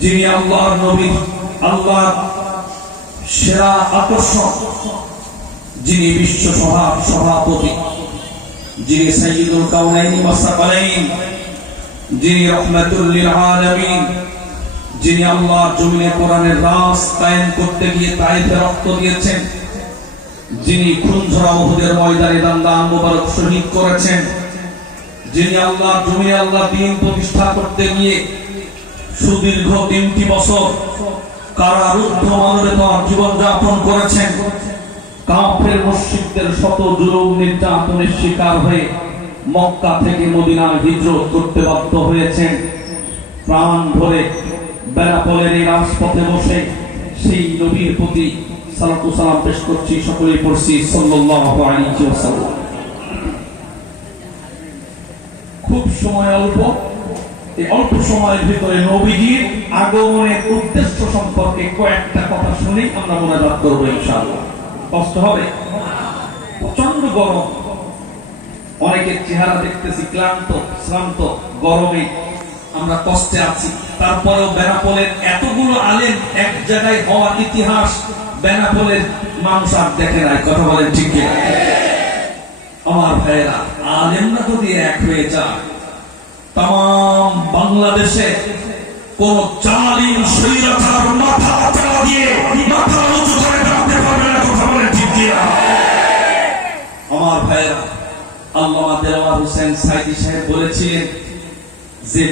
যিনি আল্লাহর নবী, আল্লাহর সেরা আকর্ষণ, যিনি বিশ্ব সভার সভাপতি, যিনি সাইয়্যিদুল কাউনাইন ওয়াস সাকালাইন, যিনি রাহমাতুল লিল আলামিন, যিনি আল্লাহর জমিনে কোরআনের রাজ কায়েম করতে গিয়ে তায়েফে রক্ত দিয়েছেন, যিনি খুনঝরা উহুদের ময়দানে দান্দান মুবারক শহীদ করেছেন, যিনি আল্লাহর জমিনে আল্লাহর দ্বীন প্রতিষ্ঠা করতে গিয়ে সুদীর্ঘ 3টি বছর কারারুদ্ধ মানবেতর জীবন যাপন করেছেন, কাফের মুশরিকদের শত জুলুম নির্যাতনের শিকার হয়ে মক্কা থেকে মদিনায় হিজরত করতে বাধ্য হয়েছেন, প্রাণ ভরে বেনাপোলের এই রাজপথে বসে সেই নবীর প্রতি সালাতু সালাম পেশ করছি। সকলেই পড়ছি সাল্লাল্লাহু আলাইহি ওয়াসাল্লাম। খুব সময় অল্প, এই অল্প সময়ের ভিতরে নবীজির আগমনের উদ্দেশ্য সম্পর্কে কয়েকটা কথা শুনি আমরা মোনাজাত করব ইনশাআল্লাহ। কষ্ট হবে? প্রচন্ড গরম, অনেকের চেহারা দেখতেছি ক্লান্ত শ্রান্ত, গরমে আমরা কষ্টে আছি। তারপরেও বেনাপোলের এতগুলো আলেম এক জায়গায় হওয়ার ইতিহাস বেনাপোলের মানুষ আর দেখে নাই। কথা বলেন ঠিক কিনা? আমার ভাইয়েরা, আলেমরা যদি এক হয়ে যায়, তাম বাংলাদেশে কোন জালিম স্বৈরাচার মাথা চালা দিয়ে মাথা উঁচু করে দাঁড়াতে পারবে না। কথা বলেন ঠিক কিনা? আমার ভাইয়েরা, আল্লামা দেওয়ার হোসেন সাইদি সাহেব বলেছিলেন যে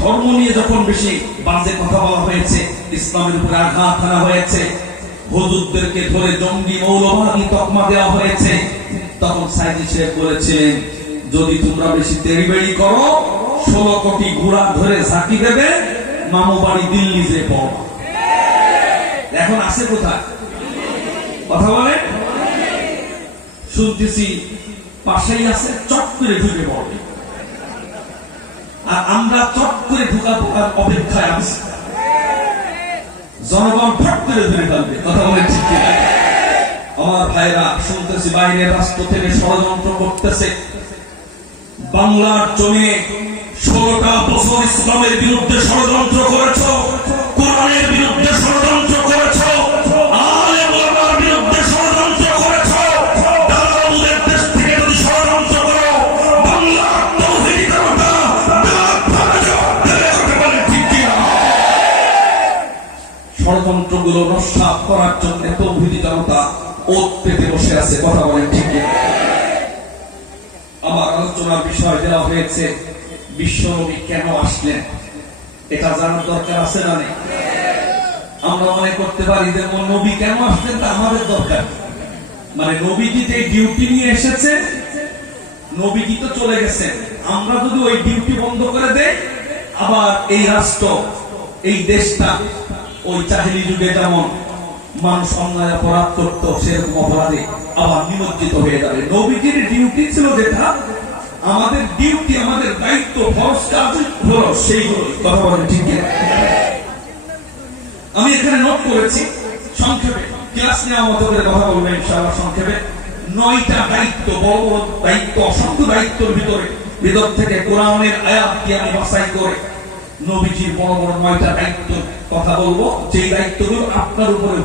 ধর্ম নিয়ে যখন বেশি বাজে কথা বলা হয়েছে, ইসলামের উপরে আঘাত আনা হয়েছে, হুজুরদেরকে ধরে জঙ্গি মৌলবাদী তকমা দেওয়া হয়েছে, তখন সাইদি সাহেব বলেছিলেন যদি তোমরা বেশি তেড়িবেড়ি করো 16 কোটি ঘোড়া ধরে ঝাঁকি দেবে, মামু বাড়ি দিল্লি যে পড়। এখন আছে কোথায়? কথা বলে শুনতেছি পাশেই আছে, চট করে ঢুকে পড়বে। আর আমরা চট করে ঢুকা পড়ার অপেক্ষায় আছি, জনগণ ফট করে ধরে ফেলবে। কথা বলে ঠিক কিনা? আমার ভাইরা, শুনতেছি বাইরের রাষ্ট্র থেকে ষড়যন্ত্র করতেছে। বাংলার জমিনে 16টা বছর ইসলামের বিরুদ্ধে ষড়যন্ত্র করেছ, কোরআনের বিরুদ্ধে ষড়যন্ত্র করেছ, আলেম ওলামার বিরুদ্ধে ষড়যন্ত্র করেছ। দালালদের দেশ থেকে যদি ষড়যন্ত্র করো, বাংলার তাওহীদি জনতা দাঁত ভাঙা জবাব দেবে। কথা বলে ঠিক কিনা? ষড়যন্ত্রগুলো নস্যাৎ করার জন্য তাওহীদি জনতা ওত পেতে বসে আছে। কথা বলেন ঠিক কিনা? আমার আলোচনার বিষয় দেওয়া হয়েছে বিশ্বনবী কেন আসলেন, এটা জানার দরকার আছে না নেই? আমরা মনে করতে পারি যে নবী কেন আসলেন তা আমাদের দরকার, মানে নবীজি যে ডিউটি নিয়ে এসেছেন, নবীজি তো চলে গেছেন, আমরা যদি ওই ডিউটি বন্ধ করে দেই, আবার এই রাষ্ট্র, এই দেশটা ওই জাহেলি যুগে যেমন মানুষ অন্যায় অপরাধ করতো, সেরকম অপরাধে আবার নিমজ্জিত হয়ে যাবে। নবীজির ডিউটি ছিল যেটা, আমাদের ডিউটি, আমাদের দায়িত্ব, ফরজ কাজ হলো সেইগুলো। কথা বলেন ঠিক কিনা? আমি এখানে নোট করেছি সংক্ষেপে, ক্লাস নেওয়ার মতো করে কথা বলবেন ইনশাআল্লাহ। সংক্ষেপে 9টা দায়িত্ব, বড় বড় দায়িত্ব, অসংখ্য দায়িত্বের ভিতর থেকে কোরআনের আয়াত দিয়ে আমি বাছাই করে নবীজির বড় বড় 9টা দায়িত্ব কথা বলবো, যেই দায়িত্বগুলো আপনার উপরে